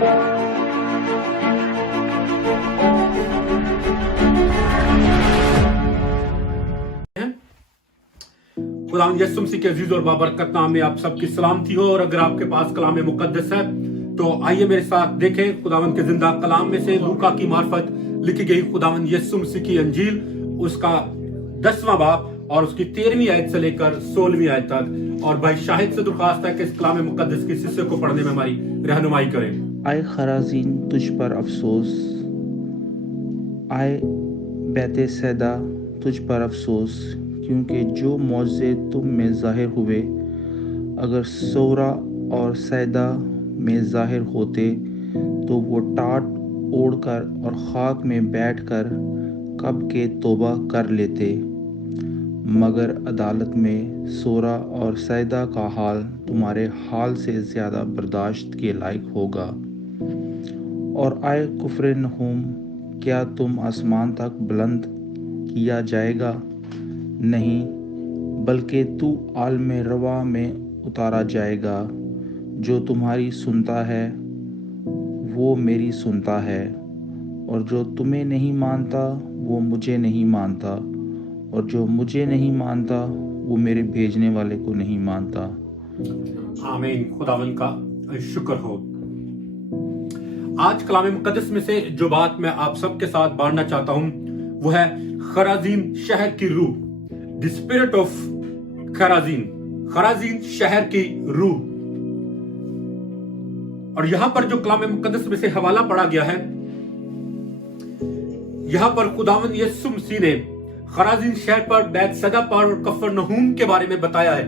खुदावंद यीशु मसीह के अजीज और बाबरकत नाम में आप सबकी सलामती हो। और अगर आपके पास कलाम मुकद्दस है तो आइए मेरे साथ देखें खुदावंद के जिंदा कलाम में से लूका की मार्फत लिखी गई खुदावंद यीशु मसीह की अंजील, उसका 10वां बाब और उसकी 13वीं आयत से लेकर 16वीं आयत तक। और भाई शाहिद से दरख्वास्त है कि इस कलाम मुकद्दस के हिस्से को पढ़ने में हमारी रहनुमाई करें। आए खराजीन तुझ पर अफसोस, आए बैतसैदा तुझ पर अफसोस, क्योंकि जो मौजे तुम में ज़ाहिर हुए अगर सौरा और सैदा में ज़ाहिर होते तो वो टाट ओढ़कर और खाक में बैठकर कब के तौबा कर लेते। मगर अदालत में सौरा और सैदा का हाल तुम्हारे हाल से ज़्यादा बर्दाश्त के लायक होगा। और आए कुफ्र नहूम, क्या तुम आसमान तक बुलंद किया जाएगा? नहीं, बल्कि तू आलम रवा में उतारा जाएगा। जो तुम्हारी सुनता है वो मेरी सुनता है, और जो तुम्हें नहीं मानता वो मुझे नहीं मानता, और जो मुझे नहीं मानता वो मेरे भेजने वाले को नहीं मानता। आमीन। खुदावंद का शुक्र हो। आज कलाम मुकद्दस में से जो बात मैं आप सबके साथ बांटना चाहता हूं वो है खराजीन शहर की रूह, द स्पिरिट ऑफ खराजीन, खराजीन शहर की रूह। और यहां पर जो कलाम मुकद्दस में से हवाला पढ़ा गया है, यहां पर खुदावंद यीशु मसीह ने खराजीन शहर पर, बैतसैदा पर और कफरनहूम के बारे में बताया है।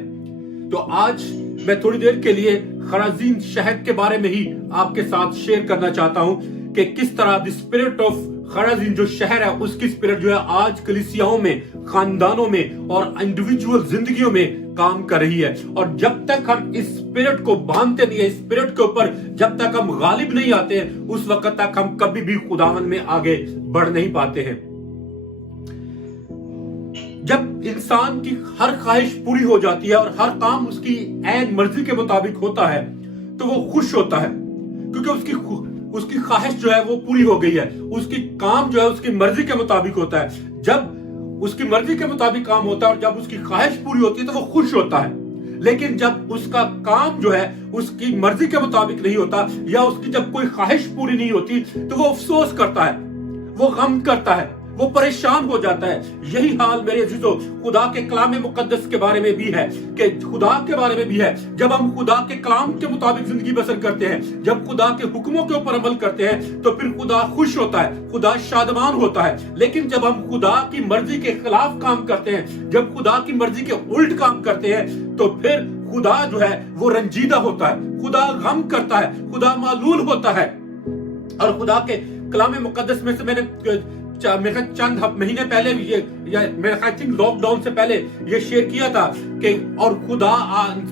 तो आज मैं थोड़ी देर के लिए खराजीन शहर के बारे में ही आपके साथ शेयर करना चाहता हूं कि किस तरह द स्पिरिट ऑफ खराजीन जो शहर है उसकी स्पिरिट जो है आज कलीसियाओं में, खानदानों में और इंडिविजुअल जिंदगियों में काम कर रही है। और जब तक हम इस स्पिरिट को बांधते नहीं है, इस स्पिरिट के ऊपर जब तक हम गालिब नहीं आते हैं, उस वक्त तक हम कभी भी खुदावन में आगे बढ़ नहीं पाते हैं। जब इंसान की हर ख्वाहिश पूरी हो जाती है और हर काम उसकी ऐन मर्जी के मुताबिक होता है तो वो खुश होता है, क्योंकि उसकी ख्वाहिश जो है वो पूरी हो गई है, उसकी काम जो है उसकी मर्जी के मुताबिक होता है। जब उसकी मर्जी के मुताबिक काम होता है और जब उसकी ख्वाहिश पूरी होती है तो वो खुश होता है। लेकिन जब उसका काम जो है उसकी मर्जी के मुताबिक नहीं होता या उसकी जब कोई ख्वाहिश पूरी नहीं होती तो वो अफसोस करता है, वो गम करता है, वो परेशान हो जाता है। यही हाल मेरे अजीजों खुदा के कलाम मुकद्दस के बारे में भी है, कि खुदा के बारे में भी है। जब हम खुदा के कलाम के मुताबिक जिंदगी बसर करते हैं, जब खुदा के हुक्मों के ऊपर अमल करते हैं, तो फिर खुदा खुश होता है, खुदा शादमान होता है। लेकिन जब हम खुदा की मर्जी के खिलाफ काम करते हैं, जब खुदा की मर्जी के उल्ट काम करते हैं, तो फिर खुदा जो है वो रंजीदा होता है, खुदा गम करता है, खुदा मालूल होता है। और खुदा के कलाम मुकद्दस में से मैंने मेरे चंद महीने पहले ये मेरे ख्याल लॉकडाउन से पहले ये शेयर किया था कि और खुदा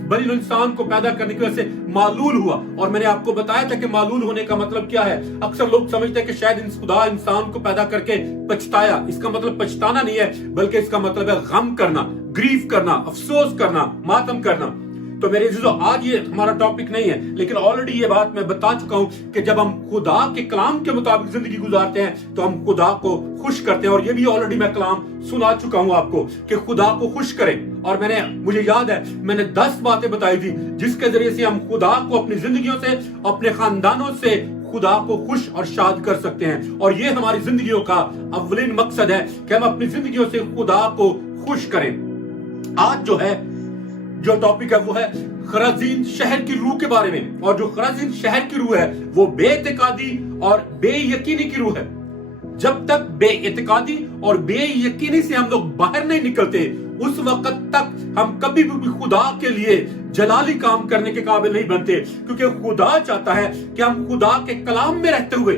बनी इंसान को पैदा करने की वजह से मालूल हुआ। और मैंने आपको बताया था कि मालूल होने का मतलब क्या है। अक्सर लोग समझते हैं कि शायद खुदा इंसान को पैदा करके पछताया। इसका मतलब पछताना नहीं है, बल्कि इसका मतलब है गम करना, ग्रीव करना, अफसोस करना, मातम करना। तो मेरे अजीजों आज ये हमारा टॉपिक नहीं है, लेकिन ऑलरेडी ये बात मैं बता चुका हूं कि जब हम खुदा के कलाम के मुताबिक जिंदगी गुजारते हैं तो हम खुदा को खुश करते हैं। और ये भी ऑलरेडी मैं कलाम सुना चुका हूं आपको कि खुदा को खुश करें। और मुझे याद है मैंने 10 बातें बताई थी जिसके जरिए से हम खुदा को अपनी जिंदगियों से, अपने खानदानों से खुदा को खुश और शाद कर सकते हैं। और ये हमारी जिंदगियों का अव्वलीन मकसद है कि हम अपनी जिंदगियों से खुदा को खुश करें। आज जो टॉपिक है वो है खराजीन शहर की रूह के बारे में। और जो खराजीन शहर की रूह है वो बेइतिकादी और बेयकीनी की रूह है। जब तक बेइतिकादी और बेयकीनी से हम लोग बाहर नहीं निकलते, उस वक्त तक हम कभी भी खुदा के लिए जलाली काम करने के काबिल नहीं बनते। क्योंकि खुदा चाहता है कि हम खुदा के कलाम में रहते हुए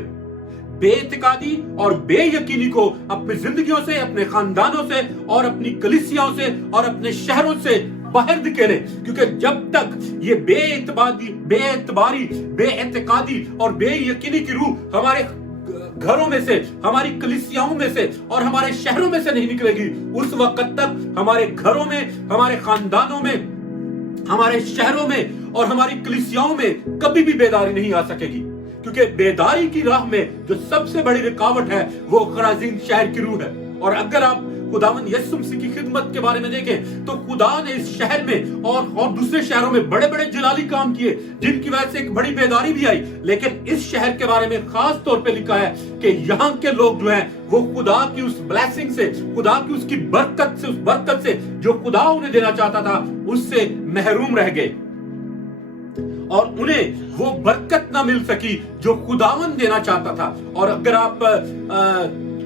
बेइतिकादी और बेयकीनी को अपनी जिंदगियों से, अपने खानदानों से और अपनी कलीसियाओं से और अपने शहरों से बाहर निकले। क्योंकि जब तक ये बेएतबारी, बेइतिकादी और बेयकीनी की रूह हमारे घरों में से, हमारी कलीसियाओं में से और हमारे शहरों में से नहीं निकलेगी, उस वक्त तक हमारे घरों में, हमारे खानदानों में, हमारे शहरों में और हमारी कलीसियाओं में कभी भी बेदारी नहीं आ सकेगी। क्योंकि बेदारी की राह में जो सबसे बड़ी रुकावट है वो खराजीन शहर की रूह है। और अगर आप खुदावन यीशु मसीह की खिदमत के बारे में देखें तो खुदा ने इस शहर में और दूसरे शहरों में बड़े बड़े जलाली काम किए जिनकी वजह से एक बड़ी बेदारी भी आई, लेकिन इस शहर के बारे में खास तौर पे लिखा है कि यहाँ के लोग जो हैं वो खुदा की उस ब्लेसिंग से, खुदा की उसकी बरकत से, उस बरकत से जो खुदा उन्हें देना चाहता था उससे महरूम रह गए और उन्हें वो बरकत ना मिल सकी जो खुदावन देना चाहता था। और अगर आप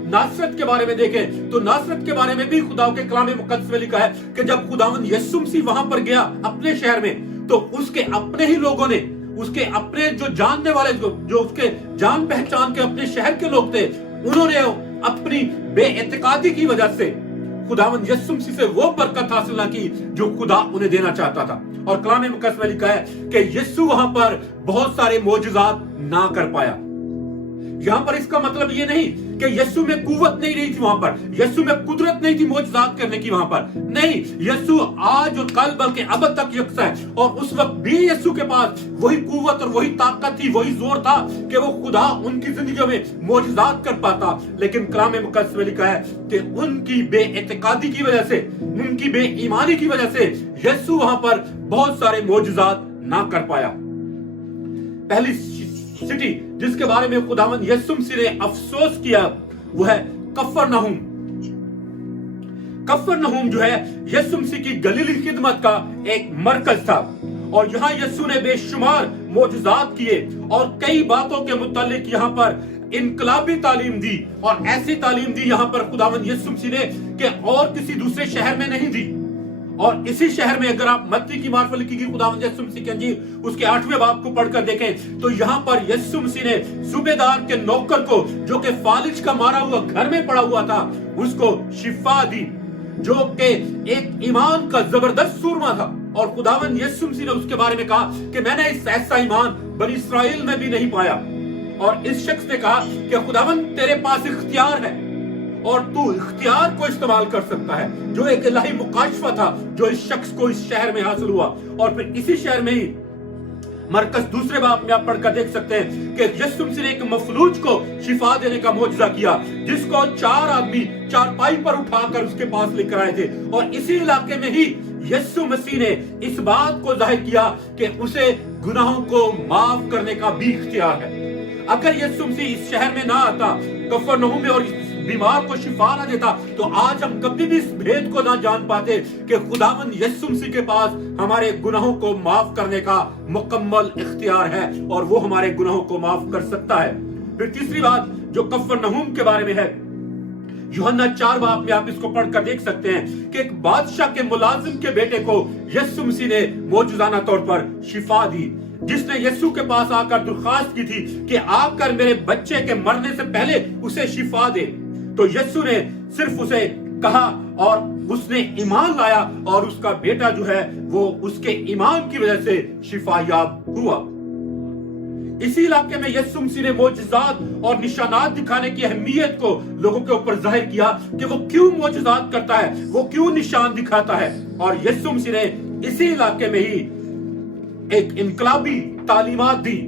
नासरत के बारे में देखें तो नासरत के बारे में भी खुदा के कलाम मुकद्दस में लिखा है कि जब खुदावन यीशु मसीह वहां पर गया अपने शहर में तो उसके अपने ही लोगों ने, उसके अपने जो जानने वाले, जो उसके जान पहचान के अपने शहर के लोग थे, उन्होंने अपनी बेइतिकादी की वजह से खुदावन यीशु मसीह से वो बरकत हासिल ना की जो खुदा उन्हें देना चाहता था। और कलाम मुकद्दस में लिखा है कि यीशु वहां पर बहुत सारे मोजज़ात ना कर पाया। यहां पर इसका मतलब ये नहीं कि यीशु में कुव्वत नहीं रही थी, वहां पर यीशु में कुदरत नहीं थी मोजज़ात करने की, वहां पर नहीं। यीशु आज और कल बल्कि अब तक यकसा है और उस वक्त भी यीशु के पास वही कुव्वत और वही ताकत थी, वही जोर था कि वो खुदा उनकी जिंदगी में मोजज़ात कर पाता। लेकिन कलाम मुकद्दस में लिखा है कि उनकी बेइतिकादी की वजह से, उनकी बेईमानी की वजह से यीशु वहां पर बहुत सारे मोजज़ात ना कर पाया। पहली सिटी जिसके बारे में खुदावंद यीशु मसीह ने अफसोस किया वो है कफरनहूम। कफरनहूम जो है यीशु मसीह की गलीली खिदमत का एक मरकज था और यहाँ यीशु ने बेशुमार मोजज़ात किए और कई बातों के मुतालिक यहाँ पर इनकलाबी तालीम दी और ऐसी तालीम दी यहाँ पर खुदावंद यीशु मसीह ने कि और किसी दूसरे शहर में नहीं दी। और इसी शहर में अगर आप मत्ती की मार्फत लिखी गई खुदावंद यीशु मसीह की इंजील उसके 8वें बाब को पढ़कर देखें तो यहाँ पर यीशु मसीह ने सूबेदार के नौकर को जो कि फालिज का मारा हुआ घर में पड़ा हुआ था उसको शिफा दी, जो कि एक ईमान का जबरदस्त सूरमा था। और खुदावंद यीशु मसीह ने उसके बारे में कहा कि मैंने ऐसा ईमान बनी इस्राएल में भी नहीं पाया। और इस शख्स ने कहा कि खुदावंद तेरे पास इख्तियार है और तू इख्तियार को इस्तेमाल कर सकता है, जो एक इलाही मुकाशफा था जो इस शख्स को इस शहर में हासिल हुआ। और फिर इसी शहर में ही मरकज दूसरे बाब में आप पढ़कर देख सकते हैं कि यीशु मसीह ने एक मफलूज को शिफा देने का मोजज़ा किया जिसको 4 आदमी चारपाई पर उठाकर उसके पास लेकर आए थे। और इसी इलाके में ही यीशु मसीह ने इस बात को जाहिर किया कि उसे गुनाहों को माफ करने का भी इख्तियार है। अगर यीशु मसीह इस शहर में ना आता, कफरनहूम में, और बीमार को शिफा ना देता तो आज हम कभी भी इस भेद को ना जान पाते कि खुदावंद यीशु मसीह के पास हमारे गुनाहों को माफ करने का मुकम्मल इख्तियार है और वो हमारे गुनाहों को माफ कर सकता है। फिर तीसरी बात जो कफरनहूम के बारे में है, यूहन्ना 4 बाब में आप इसको पढ़कर देख सकते हैं कि एक बादशाह के मुलाजिम के बेटे को यीशु मसीह ने मौजूदाना तौर पर शिफा दी, जिसने यीशु के पास आकर दरख्वास्त की थी कि आकर मेरे बच्चे के मरने से पहले उसे शिफा दे। तो यीशु ने सिर्फ उसे कहा और उसने ईमान लाया और उसका बेटा जो है वो उसके ईमान की वजह से शिफायाब हुआ। इसी इलाके में यीशु मसीह ने मोजज़ात और निशानात दिखाने की अहमियत को लोगों के ऊपर जाहिर किया कि वो क्यों मोजज़ात करता है, वो क्यों निशान दिखाता है। और यीशु मसीह ने इसी इलाके में ही एक इनकलाबी तालीमात दी,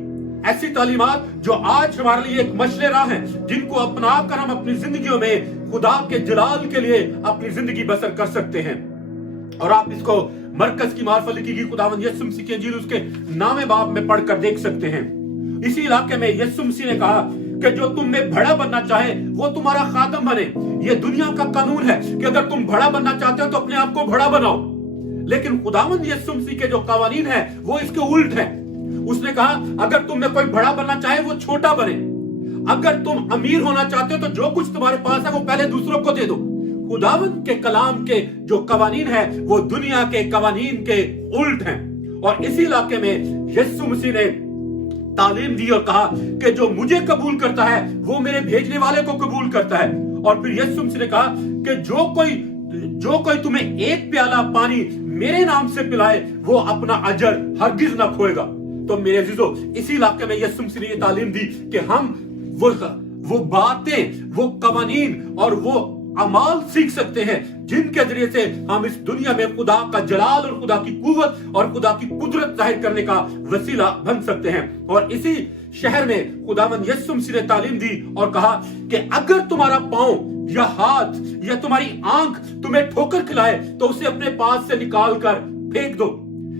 ऐसी तालीमात जो आज हमारे लिए एक मशले राह है, जिनको अपनाकर हम अपनी जिंदगियों में खुदा के जलाल के लिए अपनी जिंदगी बसर कर सकते हैं। और आप इसको मरकज की मार्फत लिखी गई खुदावंद यीशु मसीह की इंजील उसके 9वें बाब में पढ़कर देख सकते हैं। इसी इलाके में यीशु मसीह ने कहा कि जो तुम में बड़ा बनना चाहे वो तुम्हारा खादम बने। ये दुनिया का कानून है कि अगर तुम बड़ा बनना चाहते हो तो अपने आप को बड़ा बनाओ, लेकिन खुदावंद यीशु मसीह के जो कवानीन है वो इसके उल्ट है। उसने कहा अगर तुम में कोई बड़ा बनना चाहे वो छोटा बने, अगर तुम अमीर होना चाहते हो तो जो कुछ तुम्हारे पास है वो पहले दूसरों को दे दो। खुदावंद के कलाम के जो कवानीन है वो दुनिया के कवानीन के उल्ट हैं। और इसी इलाके में यीशु मसीह ने तालीम दी और कहा कि जो मुझे कबूल करता है वो मेरे भेजने वाले को कबूल करता है। और फिर यीशु मसीह ने कहा कि जो कोई तुम्हें एक प्याला पानी मेरे नाम से पिलाए वो अपना अजर हरगिज न खोएगा। तो मेरे अजीजों, इसी इलाके में यीशु मसीह ने ये तालीम दी कि हम वो बातें, वो कवानीन और वो अमाल सीख सकते हैं जिनके जरिए से हम इस दुनिया में खुदा का जलाल और खुदा की कुव्वत और खुदा की कुदरत जाहिर करने का वसीला बन सकते हैं। और इसी शहर में खुदावंद यीशु मसीह ने तालीम दी और कहा कि अगर तुम्हारा पांव या हाथ या तुम्हारी आंख तुम्हें ठोकर खिलाए तो उसे अपने पास से निकाल कर फेंक दो।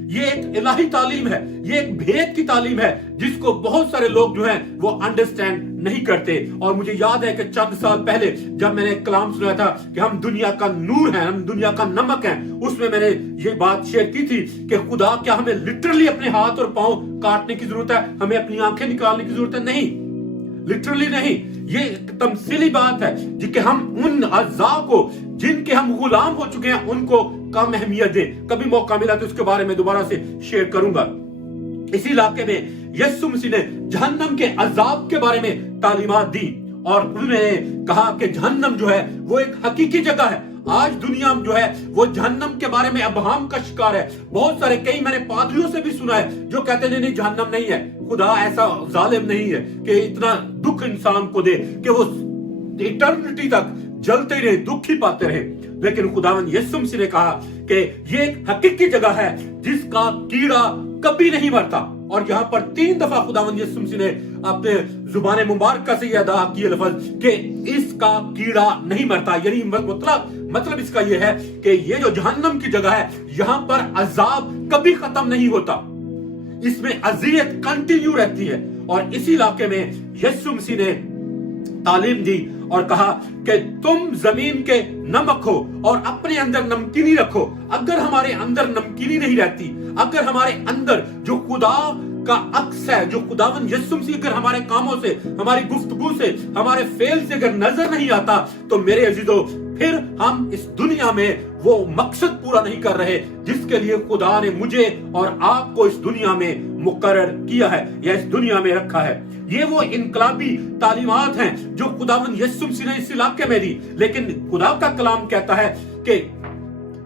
ये एक इलाही तालीम है, ये एक भेद की तालीम है जिसको बहुत सारे लोग जो हैं वो अंडरस्टैंड नहीं करते। और मुझे याद है कि चंद साल पहले जब मैंने कलाम सुना था कि हम दुनिया का नूर हैं, हम दुनिया का नमक हैं, उसमें मैंने ये बात शेयर की थी कि खुदा क्या हमें लिटरली अपने हाथ और पांव काटने की जरूरत है, हमें अपनी आंखें निकालने की जरूरत है? नहीं, लिटरली नहीं। ये तमसीली बात है कि हम उन अज़ा को जिनके हम गुलाम हो चुके हैं उनको कम अहमियत दें। कभी मौका मिला तो इसके बारे में दोबारा से शेयर करूंगा। इसी इलाके में यीशु मसीह ने जहन्नम के अजाब के बारे में तालीमात दी और उन्होंने कहा कि जहन्नम जो है वो एक हकीकी जगह है। आज दुनिया जो है वो जहन्नम के बारे में अबहाम का शिकार है। बहुत सारे, कई मैंने पादरियों से भी सुना है जो कहते हैं नहीं जहन्नम नहीं है, खुदा ऐसा जालिम नहीं है कि इतना दुख इंसान को दे कि वो इटर्निटी तक जलते ही रहे, दुख ही पाते रहे। लेकिन खुदावंद यीशु मसीह ने कहा कि ये एक हकीकी जगह है जिसका कीड़ा कभी नहीं मरता। और यहाँ पर 3 दफा खुदावंद यीशु मसीह ने अपने जुबान मुबारक से यह अदा किए लफ्ज कि इसका कीड़ा नहीं मरता। यानी मतलब इसका यह है कि ये जो जहन्नम की जगह है यहाँ पर अजाब कभी खत्म नहीं होता, इसमें अजियत कंटिन्यू रहती है। और इसी इलाके में यीशु मसीह ने तालीम दी और कहा कि तुम जमीन के नमक हो और अपने अंदर नमकीनी रखो। अगर हमारे अंदर नमकीनी नहीं रहती, अगर हमारे अंदर जो खुदा का अक्स है, जो खुदावंद यीशु मसीह अगर हमारे कामों से, हमारी गुफ्तगू से, हमारे फेल से अगर नजर नहीं आता तो मेरे अजीजों फिर हम इस दुनिया में वो मकसद पूरा नहीं कर रहे जिसके लिए खुदा ने मुझे और आपको इस दुनिया में मुकर्रर किया है या इस दुनिया में रखा है। ये वो इनकलाबी तालीमात हैं जो खुदावंद यीशु मसीह ने इस इलाके में दी। लेकिन खुदा का कलाम कहता है कि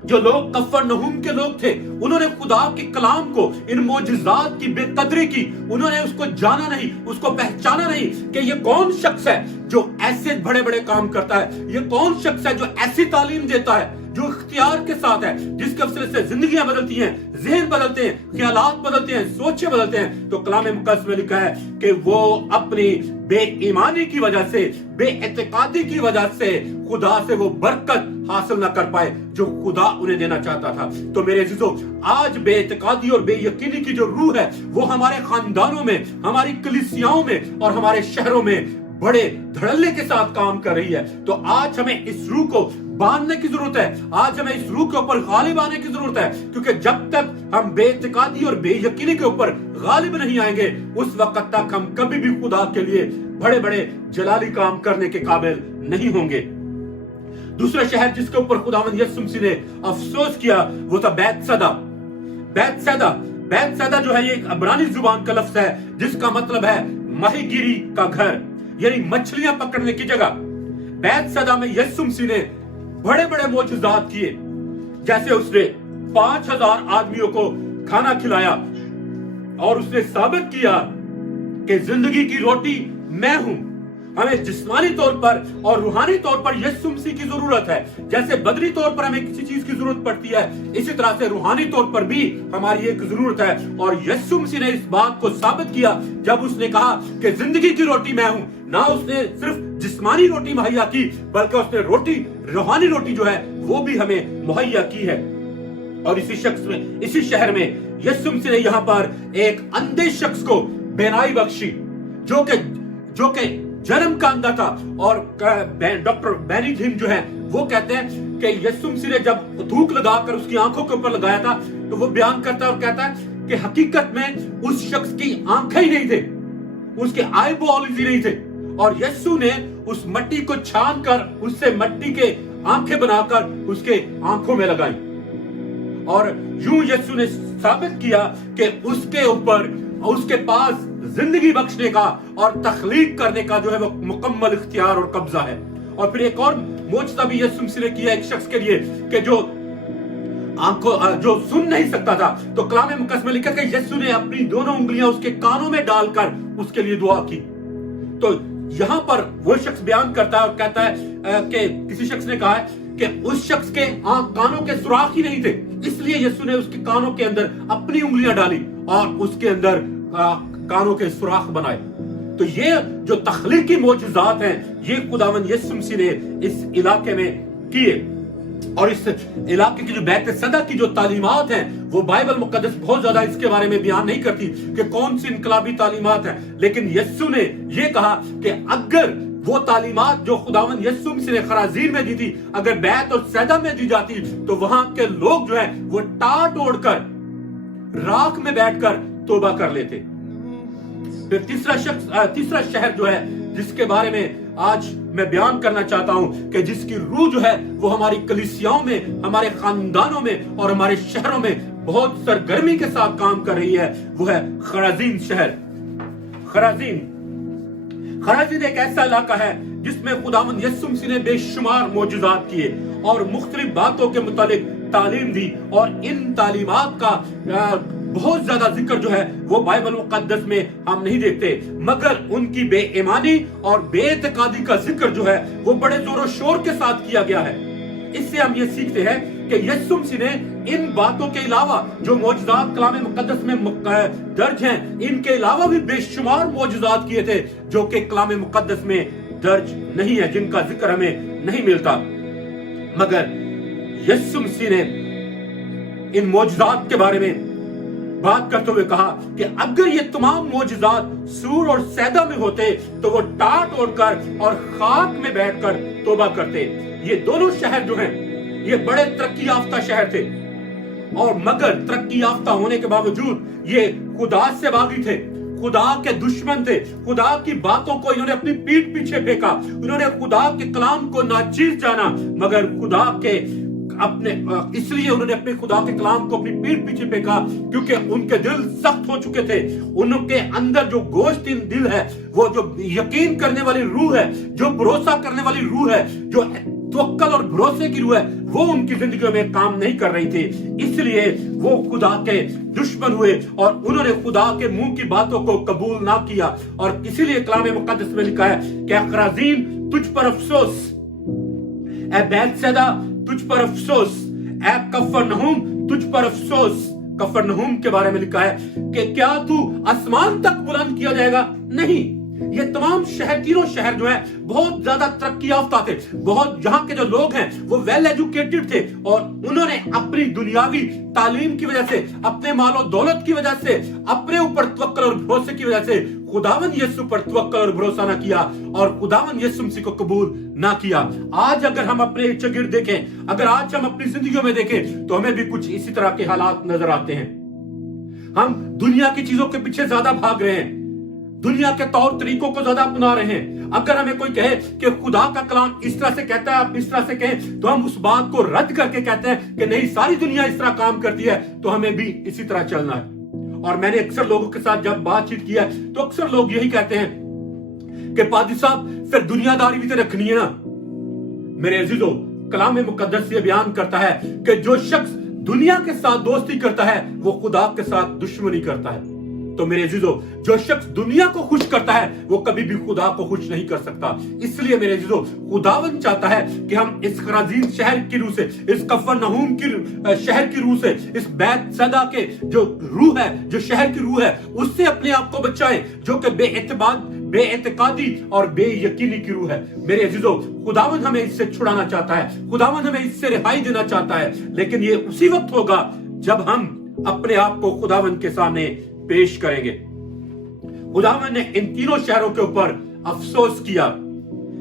जो लोग कफरनहूम के लोग थे उन्होंने खुदा के कलाम को, इन मोजिज़ात की बेकदरी की, उन्होंने उसको जाना नहीं, उसको पहचाना नहीं कि ये कौन शख्स है जो ऐसे बड़े बड़े काम करता है, ये कौन शख्स है जो ऐसी तालीम देता है, जो इख्तियार के साथ है, जिसके वसीले से जिंदगियां बदलती हैं, ज़हन बदलते हैं, ख्यालात बदलते हैं, सोचें बदलते हैं। तो कलाम मुक़द्दस में लिखा है कि वो अपनी बेईमानी की वजह से, बेइतिकादी की वजह से खुदा से वो बरकत हासिल ना कर पाए जो खुदा उन्हें देना चाहता था। तो मेरे अजीजों, आज बेइतिकादी और बेयकीनी की जो रूह है वो हमारे खानदानों में, हमारी कलीसियाओं में और हमारे शहरों में बड़े धड़ल्ले के साथ काम कर रही है। तो आज हमें इस रूह को बांधने की जरूरत है, आज हमें इस रूह के ऊपर गालिब आने की जरूरत है, क्योंकि जब तक हम बेइतिकादी और बेयकीनी के ऊपर गालिब नहीं आएंगे उस वक्त तक हम कभी भी खुदा के लिए बड़े बड़े जलाली काम करने के काबिल नहीं होंगे। दूसरा शहर जिसके ऊपर खुदावंद यीशु मसीह ने अफसोस किया वो था बैतसैदा। बैतसैदा जो है ये एक अब्रानी जुबान का लफ्ज है जिसका मतलब है माहीगिरी का घर, यानी मछलियां पकड़ने की जगह। बैतसैदा में यीशु मसीह ने बड़े बड़े मोजज़ात किए, जैसे उसने 5000 आदमियों को खाना खिलाया और उसने साबित किया कि जिंदगी की रोटी मैं हूं। हमें जिस्मानी तौर पर और रूहानी तौर पर यीशु मसीह की जरूरत है। जैसे बदनी तौर पर हमें किसी चीज की जरूरत पड़ती है, इसी तरह से रूहानी तौर पर भी हमारी एक जरूरत है। और यीशु मसीह ने इस बात को साबित किया जब उसने कहा कि जिंदगी की रोटी मैं हूं। ना उसने सिर्फ जिस्मानी रोटी मुहैया की, बल्कि उसने रूहानी रोटी जो है वो भी हमें मुहैया की है। और इसी शहर में यीशु मसीह ने यहाँ पर एक अंधे शख्स को बेनाई बख्शी, जो के जन्म का अंधा था। और डॉक्टर बैनी थिम जो है वो कहते हैं कि यीशु मसीह ने जब थूक लगाकर उसकी आंखों के ऊपर लगाया था तो वो बयान करता है और कहता है कि हकीकत में उस शख्स की आंखें ही नहीं थे, उसके आई बॉल्स ही नहीं थे। और यीशु ने उस मिट्टी को छान कर उससे मिट्टी के आंखें बनाकर उसके आंखों में लगाई और यूं यीशु ने साबित किया कि उसके ऊपर, उसके पास जिंदगी बख्शने का और तख्लीक करने का जो है वो मुकम्मल इख्तियार और कब्जा है। और फिर एक और मोजज़ा भी यीशु मसीह ने किया एक शख्स के लिए कि जो सुन नहीं सकता था। तो कलाम मुक़द्दस में लिखा कि यीशु ने अपनी दोनों उंगलियां उसके कानों में डालकर उसके लिए दुआ की। तो यहाँ पर वो शख्स बयान करता है और कहता है कि किसी शख्स ने कहा है कि उस शख्स के कानों के सुराख ही नहीं थे, इसलिए यीशु ने उसके कानों के अंदर अपनी उंगलियां डाली और उसके अंदर कानों के सुराख बनाए। तो ये जो तख्लीकी मौजूदात हैं, ये खुदावंद यीशु मसीह ने इस इलाके में किए। और इस इलाके की जो बैत सदा की जो तालीमात हैं, वो बाइबल मुकद्दस बहुत ज्यादा इसके बारे में बयान नहीं करती कि कौन सी इनकलाबी तालीमात हैं, लेकिन यीशु ने ये कहा कि अगर वो तालीमात जो खुदावंद यीशु मसीह ने खराजीन में दी थी, अगर बैत और सैदा में दी जाती, तो वहां के लोग जो है वो टाट ओढ़कर राख में बैठकर तौबा कर लेते। फिर तीसरा शहर जो है जिसके बारे में आज मैं बयान करना चाहता हूं कि जिसकी रूह जो है वो हमारी कलीसियाओं में, हमारे खानदानों में और हमारे शहरों में बहुत सरगर्मी के साथ काम कर रही है, वो है खराजीन शहर। खराजीन एक ऐसा इलाका है जिसमें खुदावंद यीशु मसीह ने बेशुमार मौजूदात किए और मुख्तलिफ बातों के मुतालिक तालीम दी, और इन तालीमात का बहुत ज्यादा जिक्र जो है वो बाइबल मुकद्दस में हम नहीं देखते, मगर उनकी बेईमानी और बेइत्कादी का जिक्र जो है वो बड़े जोरों शोर के साथ किया गया है। इससे हम ये सीखते हैं कि यीशु मसीह ने इन बातों के अलावा जो मौजूदात कलाम मुकद्दस में दर्ज हैं, इनके अलावा भी बेशुमार मौजूदात किए थे जो कि कलाम मुकद्दस में दर्ज नहीं है, जिनका जिक्र हमें नहीं मिलता। मगर यीशु मसीह ने इन मौजूदात के बारे में बात करते हुए कहा कि अगर ये तमाम मौजूदात सूर और सैदा में होते तो वो टाट ओढ़कर और खाक में बैठकर तौबा करते। ये दोनों शहर जो हैं ये बड़े तरक्की याफ्ता शहर थे, और मगर तरक्की याफ्ता होने के बावजूद ये खुदा से बागी थे, खुदा के दुश्मन थे। खुदा की बातों को इन्होंने अपनी पीठ पीछे फेंका, इन्होंने खुदा के कलाम को नाचीज जाना, मगर खुदा के इसलिए उन्होंने अपने खुदा के कलाम को अपनी पीठ पीछे फेंका क्योंकि उनके दिल सख्त हो चुके थे। उनके अंदर जो गोश्त दिल है, वो जो यकीन करने वाली रूह है, जो भरोसा करने वाली रूह है, जो तवक्कल और भरोसे की रूह है, वो उनकी जिंदगी में काम नहीं कर रही थी। इसलिए वो खुदा के दुश्मन हुए और उन्होंने खुदा के मुंह की बातों को कबूल ना किया। और इसीलिए कलाम मुकद्दस में लिखा है कि खराजीन तुझ पर अफसोस, ऐ बैतसैदा तुझ पर अफसोस, ऐ कफरनहूम तुझ पर अफसोस। कफरनहूम के बारे में लिखा है कि क्या तू आसमान तक बुलंद किया जाएगा? नहीं। ये तमाम शहर, तीनों शहर जो है बहुत ज्यादा तरक्की याफ्ता थे, बहुत यहाँ के जो लोग हैं वो वेल एजुकेटेड थे, और उन्होंने अपनी दुनियावी तालीम की वजह से, अपने मालो दौलत की वजह से, अपने ऊपर तवक्कल और भरोसे की वजह से खुदावंद यीशु पर तवक्कल और भरोसा ना किया और खुदावंद यीशु मसीह को कबूल ना किया। आज अगर हम अपने चगिर्द देखें, अगर आज हम अपनी जिंदगियों में देखें, तो हमें भी कुछ इसी तरह के हालात नजर आते हैं। हम दुनिया की चीजों के पीछे ज्यादा भाग रहे हैं, दुनिया के तौर तरीकों को ज्यादा अपना रहे हैं। अगर हमें कोई कहे कि खुदा का कलाम इस तरह से कहता है, आप इस तरह से कहें, तो हम उस बात को रद्द करके कहते हैं कि नहीं, सारी दुनिया इस तरह काम करती है तो हमें भी इसी तरह चलना है। और मैंने अक्सर लोगों के साथ जब बातचीत किया तो अक्सर लोग यही कहते हैं कि पादी साहब फिर दुनियादारी भी तो रखनी है ना। मेरे अजीजों, कलाम मुकद्दस ये बयान करता है कि जो शख्स दुनिया के साथ दोस्ती करता है वो खुदा के साथ दुश्मनी करता है। तो मेरे अजीजों, जो शख्स दुनिया को खुश करता है वो कभी भी खुदा को खुश नहीं कर सकता। इसलिए मेरे अजीजों, खुदावंद चाहता है कि हम इस खराजीन शहर की रूह से, इस कफरनहूम की शहर की रूह से, इस बैतसैदा के जो रूह है, जो शहर की रूह है, उससे अपने आप को बचाएं, जो कि बेइत्कादी और बेयकीनी की रूह है। मेरे अजीजों, खुदावंद हमें इससे छुड़ाना चाहता है, खुदावंद हमें इससे रिहाई देना चाहता है, लेकिन ये उसी वक्त होगा जब हम अपने आप को खुदावंद के सामने पेश करेंगे। खुदावंद ने इन तीनों शहरों के ऊपर अफसोस किया।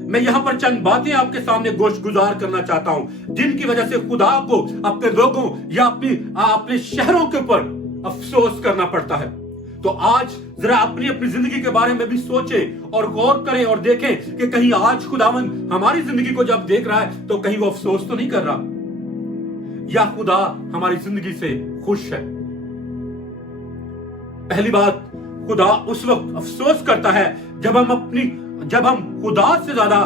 मैं यहां पर चंद बातें आपके सामने गोशगुजार करना चाहता हूं जिनकी वजह से खुदा को अपने लोगों या अपने शहरों के ऊपर अफसोस करना पड़ता है। तो आज जरा अपनी जिंदगी के बारे में भी सोचें और गौर करें और देखें कि कहीं आज खुदावंद हमारी जिंदगी को जब देख रहा है तो कहीं वो अफसोस तो नहीं कर रहा, या खुदा हमारी जिंदगी से खुश है। पहली बात, खुदा उस वक्त अफसोस करता है जब हम खुदा से ज्यादा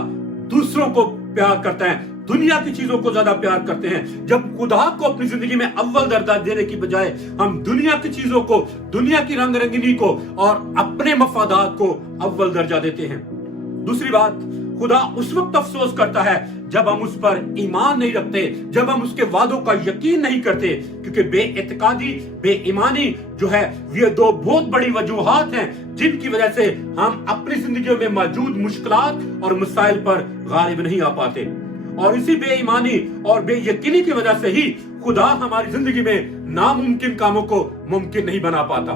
दूसरों को प्यार करते हैं, दुनिया की चीजों को ज्यादा प्यार करते हैं। जब खुदा को अपनी जिंदगी में अव्वल दर्जा देने की बजाय हम दुनिया की चीजों को, दुनिया की रंग रंगीनी को और अपने मफादात को अव्वल दर्जा देते हैं। दूसरी बात, खुदा उस वक्त अफसोस करता है जब हम उस पर ईमान नहीं रखते, जब हम उसके वादों का यकीन नहीं करते, क्योंकि बेइत्तेकादी, बेईमानी जो है, ये दो बहुत बड़ी वजूहात हैं जिनकी वजह से हम अपनी जिंदगियों में मौजूद मुश्किलात और मसाइल पर गालिब नहीं आ पाते। और इसी बेईमानी और बेयकीनी की वजह से ही खुदा हमारी जिंदगी में नामुमकिन कामों को मुमकिन नहीं बना पाता।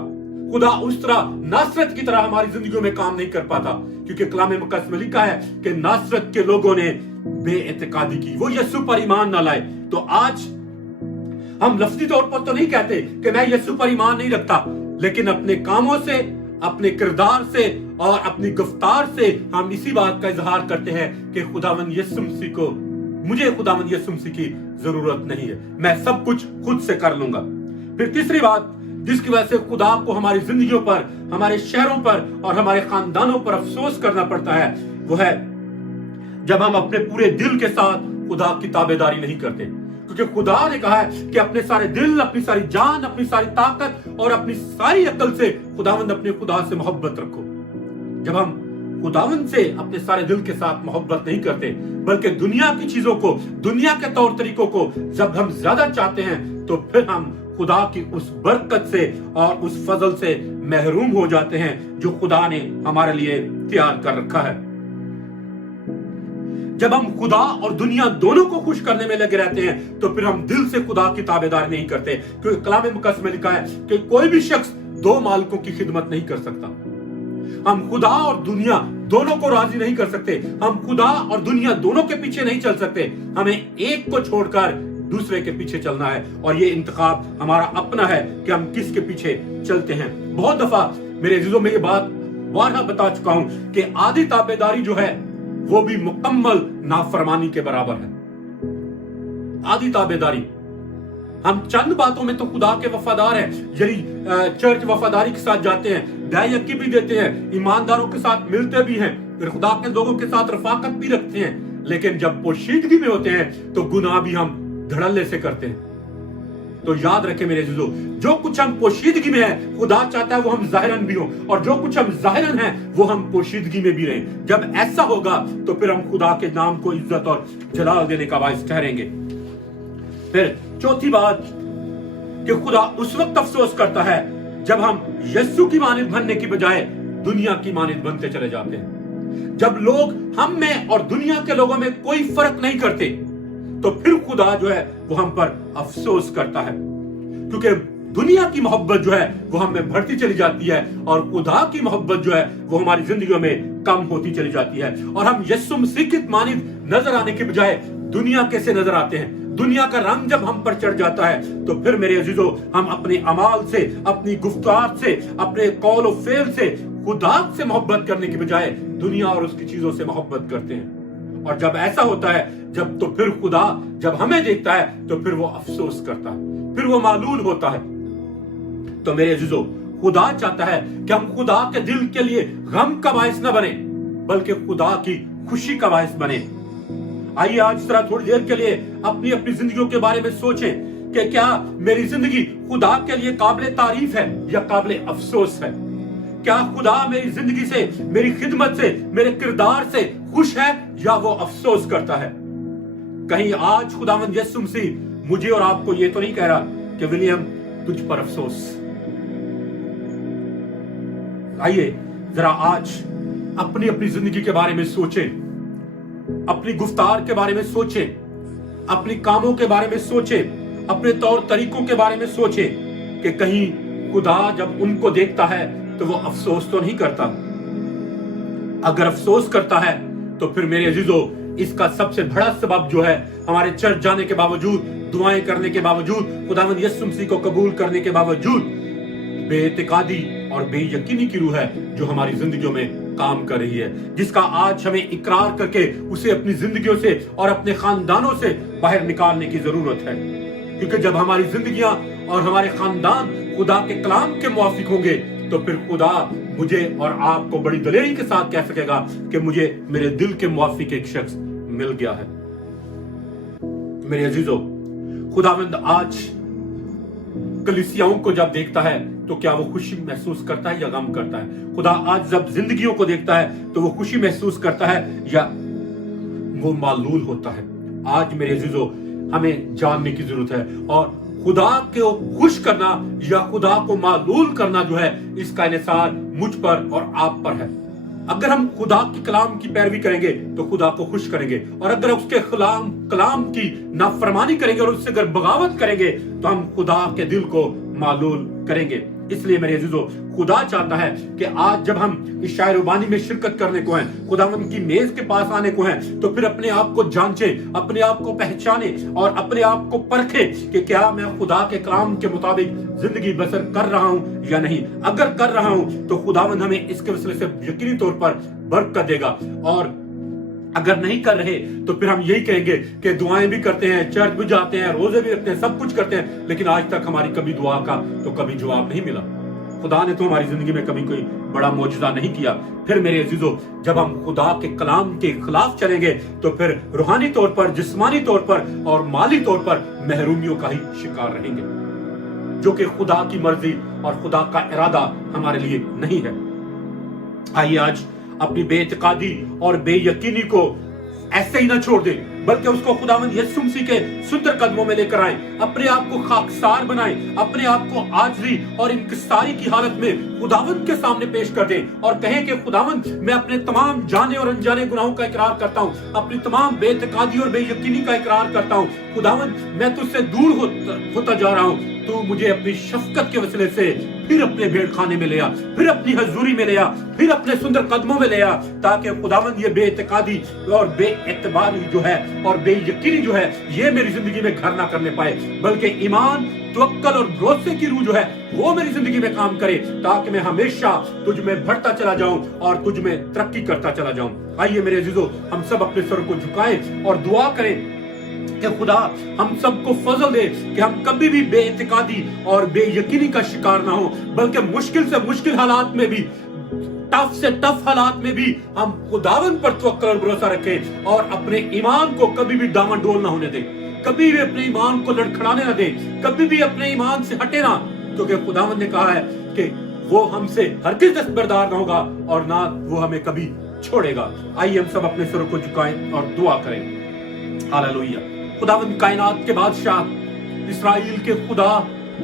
खुदा उस तरह नासरत की तरह हमारी जिंदगियों में काम नहीं कर पाता, क्योंकि कलाम मुकद्दस में लिखा है कि नासरत के लोगों ने बेइत्तेकादी की, वो यीशु पर ईमान न लाए। तो आज हम लफ्जी तौर पर तो नहीं कहते कि मैं यीशु पर ईमान नहीं रखता, लेकिन अपने कामों से, अपने किरदार से और अपनी गुफ्तार से हम इसी बात का इजहार करते हैं कि खुदावंद यीशु मसीह को, मुझे खुदावंद यीशु मसीह की जरूरत नहीं है, मैं सब कुछ खुद से कर लूंगा। फिर तीसरी बात जिसकी वजह से खुदा को हमारी जिंदगियों पर, हमारे शहरों पर और हमारे खानदानों पर अफसोस करना पड़ता है, वो है जब हम अपने पूरे दिल के साथ खुदा की ताबेदारी नहीं करते। क्योंकि खुदा ने कहा है कि अपने सारे दिल, अपनी सारी जान, अपनी सारी ताकत और अपनी सारी अकल से खुदावंद अपने खुदा से मोहब्बत रखो। जब हम खुदावंद से अपने सारे दिल के साथ मोहब्बत नहीं करते, बल्कि दुनिया की चीजों को, दुनिया के तौर तरीकों को जब हम ज्यादा चाहते हैं, तो फिर हम खुदा की उस बरकत से और उस फजल से महरूम हो जाते हैं जो खुदा ने हमारे लिए तैयार कर रखा है। जब हम खुदा और दुनिया दोनों को खुश करने में लगे रहते हैं, तो फिर हम दिल से खुदा की ताबेदारी नहीं करते, क्योंकि कलाम मुकद्दस में लिखा है कि कोई भी शख्स दो मालिकों की खिदमत नहीं कर सकता। हम खुदा और दुनिया दोनों को राजी नहीं कर सकते, हम खुदा और दुनिया दोनों के पीछे नहीं चल सकते। हमें एक को छोड़कर दूसरे के पीछे चलना है, और ये इंतखाब हमारा अपना है कि हम किसके पीछे चलते हैं। बहुत दफा मेरे अजीजों में ये बात बारहा बता चुका हूं कि आधी ताबेदारी जो है वो भी मुकम्मल नाफरमानी के बराबर है। आधी ताबेदारी, हम चंद बातों में तो खुदा के वफादार हैं, यदि चर्च वफादारी के साथ जाते हैं, दायकी भी देते हैं, ईमानदारों के साथ मिलते भी हैं, फिर खुदा के लोगों के साथ रफाकत भी रखते हैं, लेकिन जब पोशीदगी में होते हैं तो गुनाह भी हम धड़ल्ले से करते हैं। तो याद रखें मेरे अजीजों, जो कुछ हम पोशीदगी में है, खुदा चाहता है वो हम जाहिरन भी हो, और जो कुछ हम जाहिरन हैं वो हम पोशीदगी में भी रहें। जब ऐसा होगा तो फिर हम खुदा के नाम को इज्जत और जलाल देने का बाइस ठहरेंगे। फिर चौथी बात कि खुदा उस वक्त अफसोस करता है जब हम यीशु की मानिद बनने की बजाय दुनिया की मानिद बनते चले जाते हैं। जब लोग हम में और दुनिया के लोगों में कोई फर्क नहीं करते, तो फिर खुदा जो है वो हम पर अफसोस करता है, क्योंकि दुनिया की मोहब्बत जो है वो हमें बढ़ती चली जाती है, और खुदा की मोहब्बत जो है वो हमारी जिंदगियों में कम होती चली जाती है, और हम यीशु मसीह की मानिद नजर आने के बजाय दुनिया कैसे नजर आते हैं। दुनिया का रंग जब हम पर चढ़ जाता है, तो फिर मेरे अजीजों हम अपने अमाल से, अपनी गुफ्तार से, अपने कौल और फेल से खुदा से मोहब्बत करने की बजाय दुनिया और उसकी चीजों से मोहब्बत करते हैं। और जब ऐसा होता है, जब तो फिर खुदा जब हमें देखता है तो फिर वो अफसोस करता है, फिर वो मालूल होता है। तो मेरे अजीजों, खुदा चाहता है कि हम खुदा के दिल के लिए गम का बायस न बने, बल्कि खुदा की खुशी का बायस बने। आइए आज तरह थोड़ी देर के लिए अपनी अपनी जिंदगियों के बारे में सोचें कि क्या मेरी जिंदगी खुदा के लिए काबिल तारीफ है या काबिल अफसोस है। क्या खुदा मेरी जिंदगी से, मेरी खिदमत से, मेरे किरदार से खुश है या वो अफसोस करता है। कहीं आज खुदावंद यीशु मसीह मुझे और आपको ये तो नहीं कह रहा कि विलियम तुझ पर अफसोस। आइए जरा आज अपनी अपनी जिंदगी के बारे में सोचें, अपनी गुफ्तार के बारे में सोचें, अपनी कामों के बारे में सोचें, अपने तौर तरीकों के बारे में सोचें कि कहीं खुदा जब उनको देखता है तो वो अफसोस तो नहीं करता। अगर अफसोस करता है तो फिर मेरे अजीजों, इसका सबसे बड़ा सबब जो है, हमारे चर्च जाने के बावजूद, दुआएं करने के बावजूद, खुदावंद यीशु मसीह को कबूल करने के बावजूद, बेइत्तेकादी और बेयकीनी की रूह है जो हमारी जिंदगियों में काम कर रही है, जिसका आज हमें इकरार करके उसे अपनी जिंदगियों से और अपने खानदानों से बाहर निकालने की जरूरत है। क्योंकि जब हमारी जिंदगियां और हमारे खानदान खुदा के कलाम के मुआफिक होंगे, तो फिर खुदा मुझे और आपको बड़ी दलेरी के साथ कह सकेगा कि मुझे मेरे दिल के मुआफिक एक शख्स मिल गया है। मेरे अजीजों, खुदावंद आज कलीसियाओं को जब देखता है तो क्या वो खुशी महसूस करता है या गम करता है? खुदा आज जब जिंदगियों को देखता है तो वो खुशी महसूस करता है या वो मालूल होता है। आज मेरे अजीजों, हमें जानने की जरूरत है, और खुदा को खुश करना या खुदा को मालूल करना जो है, इसका इन्हिसार मुझ पर और आप पर है। अगर हम खुदा के कलाम की पैरवी करेंगे तो खुदा को खुश करेंगे, और अगर उसके कलाम की नाफरमानी करेंगे और उससे अगर बगावत करेंगे तो हम खुदा के दिल को मालूल करेंगे। इसलिए मेरे अजीजों, खुदा चाहता है कि आज जब हम इस शायर रुबानी में शिरकत करने को हैं, खुदावंद की मेज के पास आने को हैं, तो फिर अपने आप को जांचे, अपने आप को पहचाने और अपने आप को परखे कि क्या मैं खुदा के कलाम के मुताबिक जिंदगी बसर कर रहा हूं या नहीं। अगर कर रहा हूं तो खुदावंद हमें इसके वसीले से यकीनी तौर पर बरकत देगा, और अगर नहीं कर रहे तो फिर हम यही कहेंगे कि दुआएं भी करते हैं, चर्च भी जाते हैं, रोजे भी रखते हैं, सब कुछ करते हैं, लेकिन आज तक हमारी कभी दुआ का तो कभी जवाब नहीं मिला। खुदा ने तो हमारी जिंदगी में कभी कोई बड़ा मौजूदा नहीं किया। फिर मेरे अजीजों, जब हम खुदा के कलाम के खिलाफ चलेंगे तो फिर रूहानी तौर पर, जिस्मानी तौर पर और माली तौर पर महरूमियों का ही शिकार रहेंगे, जो कि खुदा की मर्जी और खुदा का इरादा हमारे लिए नहीं है। आइए आज अपनी बेइत्कादी और बेयकीनी को ऐसे ही ना छोड़ दे, बल्कि उसको खुदावंद यीशु मसीह के सुंदर कदमों में लेकर आए, अपने आप को खाकसार बनाएं, अपने आप को आजरी और इंकिसारी की हालत में खुदावंद के सामने पेश कर दें और कहें कि खुदावंद, मैं अपने तमाम जाने और अनजाने गुनाहों का इकरार करता हूं, अपनी तमाम बेइत्कादी और बेयकीनी का इकरार करता हूं। खुदावंद, मैं तुझसे दूर होता जा रहा हूं, तू मुझे अपनी शफकत के वसीले से फिर अपने भेड़ खाने में ले आ, फिर अपनी हजूरी में ले आ, फिर अपने सुंदर कदमों में ले आ, ताकि खुदावंद ये बेइत्कादी और बेएतबारी जो है और बेयकीनी जो है, ये मेरी जिंदगी में घर ना करने पाए, बल्कि ईमान, तवक्कल और भरोसे की रूह जो है वो मेरी जिंदगी में काम करे, ताकि मैं हमेशा तुझ में बढ़ता चला जाऊं और तुझ में तरक्की करता चला जाऊं। आइए मेरे अजीजों, हम सब अपने सर को झुकाएं और दुआ करें कि खुदा हम सबको फजल दे कि हम कभी भी बेइत्कादी और बेयकीनी का शिकार ना हो, बल्कि मुश्किल से मुश्किल हालात में भी, टफ से टफ हालात में भी हम खुदावंद पर तवक्कुल और भरोसा रखें और अपने ईमान को कभी भी डामाडोल ना होने दें, कभी भी अपने ईमान को लड़खड़ाने ना दें, कभी भी अपने ईमान से हटे ना, क्योंकि खुदावंद ने कहा है कि वो हमसे हरगिज़ दस्तबरदार ना होगा और ना वो हमें कभी छोड़ेगा। आइए हम सब अपने सरों को झुकाएं और दुआ करें। हालेलुया। खुदावंद कायनात के बादशाह, इस्राएल के खुदा,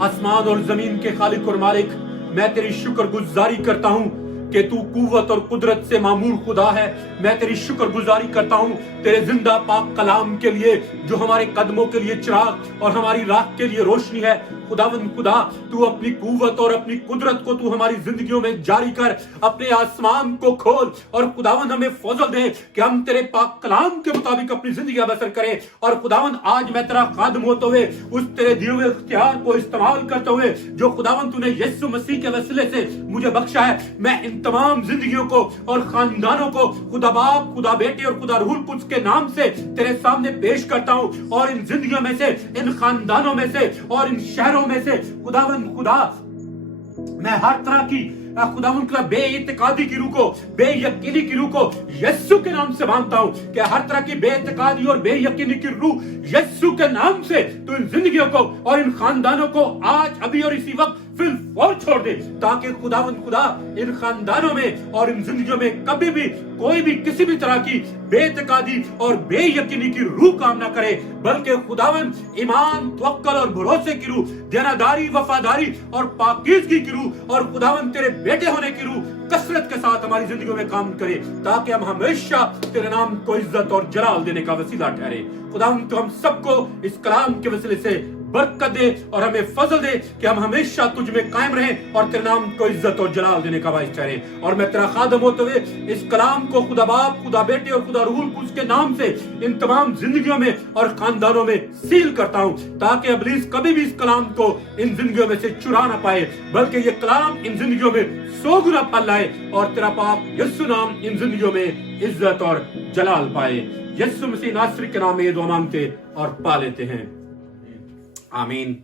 आसमान और जमीन के खालिक और मालिक, मैं तेरी शुक्रगुजारी करता हूँ कि तू कुव्वत और कुदरत से मामूर खुदा है। मैं तेरी शुक्रगुजारी करता हूँ तेरे जिंदा पाक कलाम के लिए, जो हमारे कदमों के लिए चिराग और हमारी राह के लिए रोशनी है। खुदावंद खुदा, तू अपनी कुव्वत और अपनी कुदरत को तू हमारी जिंदगियों में जारी कर, अपने आसमान को खोल और खुदावंद हमें फजल दे कि हम तेरे पाक कलाम के मुताबिक अपनी जिंदगी बसर करें। और खुदावंद, आज मैं तेरा खादम होते हुए उस तेरे दिए हुए इख्तियार को इस्तेमाल करते हुए जो खुदावंद तूने यीशु मसीह के वसीले से मुझे बख्शा है, मैं इन तमाम जिंदगियों को और खानदानों को खुदा बाप, खुदा बेटे और खुदा रूहुल कुद्स के नाम से तेरे सामने पेश करता हूं। और इन जिंदगियों में से, इन खानदानों में से और इन शहरों में से खुदावंद खुदा, मैं हर तरह की खुदावंद खुदा बेइत्कादी की रूह को, बेयकीनी की रूह को यीशु के नाम से मानता हूं कि हर तरह की बेइत्कादी और बेयकीनी की रूह यीशु के नाम से तो इन जिंदगियों को और इन खानदानों को आज, अभी और इसी वक्त फिर छोड़ दे, ताकि खुदावंद खुदा इन खानदानों में और इन जिंदगियों में कभी भी कोई भी किसी भी तरह की बेइत्कादी और बेयकीनी की रूह काम ना करे, बल्कि खुदावंद ईमान, तवक्कुल और भरोसे की रूह, देनादारी, वफादारी और पाकीज़गी की रूह और खुदावंद तेरे बेटे होने की रूह कसरत के साथ हमारी जिंदगियों में काम करे, ताकि हम हमेशा तेरे नाम को इज्जत और जलाल देने का वसीला ठहरे। खुदावंद, तो हम सबको इस कलाम के वसीले से बरकत दे और हमें फजल दे कि हम हमेशा तुझ में कायम रहें और तेरे नाम को इज्जत और जलाल देने का बाइस ठहरे। और मैं तेरा खादम होते हुए इस कलाम को खुदा बाप, खुदा बेटे और खुदा रूहुल कुद्स के नाम से इन तमाम जिंदगियों में और खानदानों में सील करता हूं, ताकि इब्लीस कभी भी इस कलाम को इन जिंदगियों में से चुरा ना पाए, बल्कि ये कलाम इन जिंदगियों में 100 गुना पल लाए और तेरा पाक यीशु नाम इन जिंदगियों में इज्जत और जलाल पाए। यीशु मसीह नासरी के नाम में ये दुआ मांगते और पा लेते हैं, आमीन।